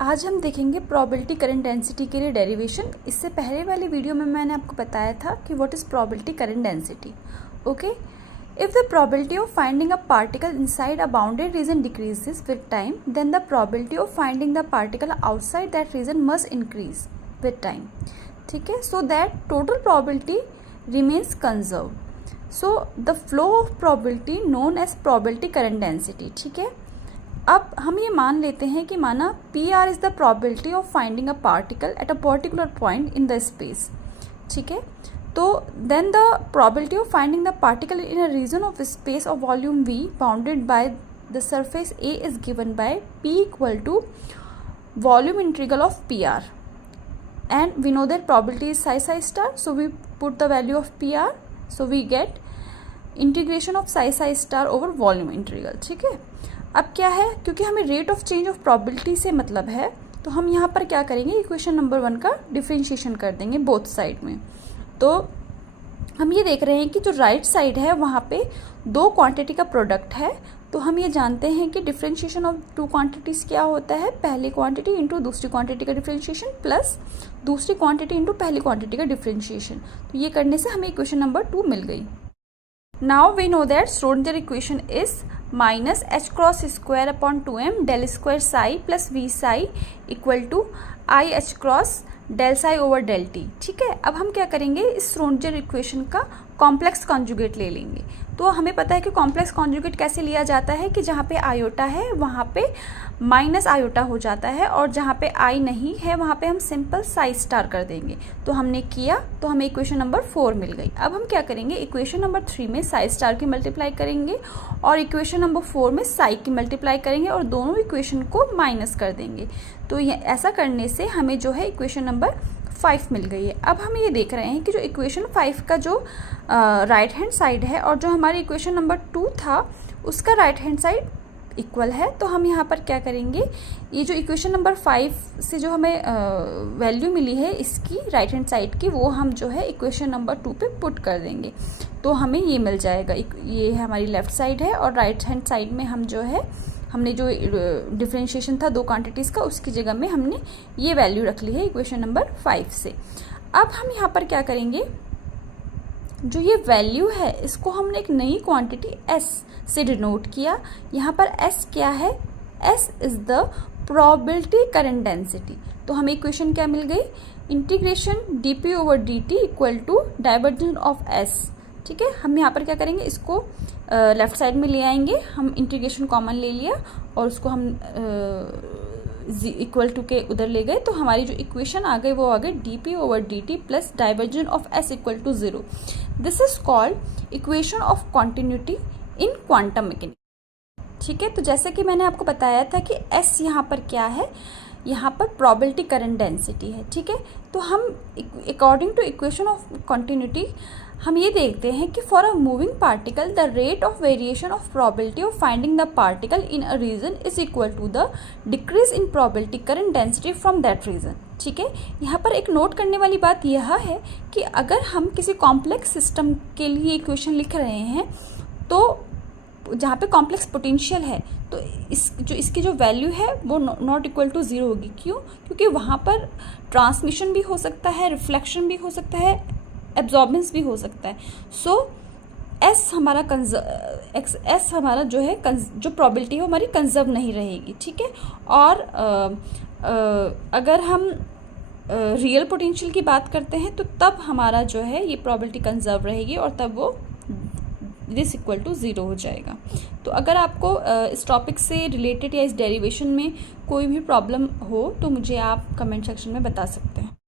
आज हम देखेंगे प्रोबेबिलिटी करंट डेंसिटी के लिए डेरिवेशन। इससे पहले वाली वीडियो में मैंने आपको बताया था कि what is probability current density. Okay, if the probability of finding a particle inside a bounded region decreases with time, then the probability of finding the particle outside that region must increase with time. ठीक है, so that total probability remains conserve. So the flow of probability known as probability current density. ठीक है, अब हम ये मान लेते हैं कि माना P R is the probability of finding a particle at a particular point in the space. ठीक है, तो then the probability of finding the particle in a region of space of volume V bounded by the surface A is given by P equal to volume integral of P R, and we know that probability is psi star, so we put the value of PR, so we get integration of psi star over volume integral। ठीक है, अब क्या है, क्योंकि हमें rate of change of probability से मतलब है, तो हम यहाँ पर क्या करेंगे, इक्वेशन नंबर 1 का डिफरेंशिएशन कर देंगे बोथ साइड में। तो हम ये देख रहे हैं कि जो राइट साइड है वहाँ पे दो क्वांटिटी का प्रोडक्ट है, तो हम ये जानते हैं कि डिफरेंशिएशन ऑफ टू क्वांटिटीज क्या होता है, पहली क्वांटिटी इंटू दूसरी क्वांटिटी का डिफरेंशिएशन प्लस दूसरी क्वांटिटी इंटू पहली क्वांटिटी का डिफरेंशिएशन। तो ये करने से हमें इक्वेशन नंबर 2 मिल गई। Now we know that Schrodinger equation is minus H cross square upon 2m del square psi plus V psi equal to I H cross del psi over del T. ठीक है, अब हम क्या करेंगे, इस Schrodinger equation का complex conjugate ले लेंगे। तो हमें पता है कि कॉम्प्लेक्स कॉन्जुगेट कैसे लिया जाता है कि जहाँ पे आयोटा है वहाँ पे माइनस आयोटा हो जाता है, और जहाँ पे आई नहीं है वहाँ पे हम सिंपल साई स्टार कर देंगे। तो हमने किया, तो हमें इक्वेशन नंबर 4 मिल गई। अब हम क्या करेंगे, इक्वेशन नंबर 3 में साई स्टार की मल्टीप्लाई करेंगे और इक्वेशन नंबर 4 में साई की मल्टीप्लाई करेंगे और दोनों इक्वेशन को माइनस कर देंगे। तो ये ऐसा करने से हमें जो है इक्वेशन नंबर 5 मिल गई है। अब हम ये देख रहे हैं कि जो इक्वेशन 5 का जो राइट हैंड साइड है और जो हमारी इक्वेशन नंबर 2 था उसका राइट हैंड साइड इक्वल है। तो हम यहाँ पर क्या करेंगे, ये जो इक्वेशन नंबर 5 से जो हमें वैल्यू मिली है इसकी राइट हैंड साइड की, वो हम जो है इक्वेशन नंबर 2 पे पुट कर देंगे, तो हमें ये मिल जाएगा। ये हमारी लेफ्ट साइड है और राइट हैंड साइड में हम जो है हमने जो डिफरेंशिएशन था दो क्वांटिटीज़ का, उसकी जगह में हमने ये वैल्यू रख ली है इक्वेशन नंबर 5 से। अब हम यहाँ पर क्या करेंगे, जो ये वैल्यू है इसको हमने एक नई क्वांटिटी s से डिनोट किया। यहाँ पर s क्या है, s is the probability current density. तो हमें इक्वेशन क्या मिल गई, integration dp over dt equal to divergence of s। ठीक है, हम यहाँ पर क्या करेंगे, इसको लेफ्ट साइड में ले आएंगे, हम इंटीग्रेशन कॉमन ले लिया और उसको हम इक्वल टू के उधर ले गए, तो हमारी जो इक्वेशन आ गई वो आ गई dp over dt plus divergence of s equal to 0। This is called equation of continuity in quantum mechanics. ठीक है, तो जैसे कि मैंने आपको बताया था कि s यहाँ पर क्या है, यहाँ पर प्रोबेबिलिटी करंट डेंसिटी है। ठीक है, तो हम according to equation of continuity हम ये देखते हैं कि for a moving particle the rate of variation of probability of finding the particle in a region is equal to the decrease in probability current density from that region. ठीक है, यहाँ पर एक नोट करने वाली बात यह है कि अगर हम किसी कॉम्प्लेक्स सिस्टम के लिए इक्वेशन लिख रहे हैं, तो जहाँ पे कॉम्प्लेक्स पोटेंशियल है, तो इसकी जो वैल्यू है वो नॉट इक्वल टू 0 होगी। क्यों, क्योंकि वहाँ पर ट्रांसमिशन भी हो सकता है, रिफ्लेक्शन भी हो सकता है, एब्जॉर्बेंस भी हो सकता है। सो एस हमारा एस हमारा जो है जो प्रोबेबिलिटी है वो हमारी कंजर्व नहीं रहेगी। ठीक है, और अगर हम रियल पोटेंशियल की बात करते हैं तो तब हमारा जो है ये प्रोबेबिलिटी कंजर्व रहेगी और तब वो दिस इक्वल टू 0 हो जाएगा। तो अगर आपको इस टॉपिक से रिलेटेड या इस डेरिवेशन में कोई भी प्रॉब्लम हो तो मुझे आप कमेंट सेक्शन में बता सकते हैं।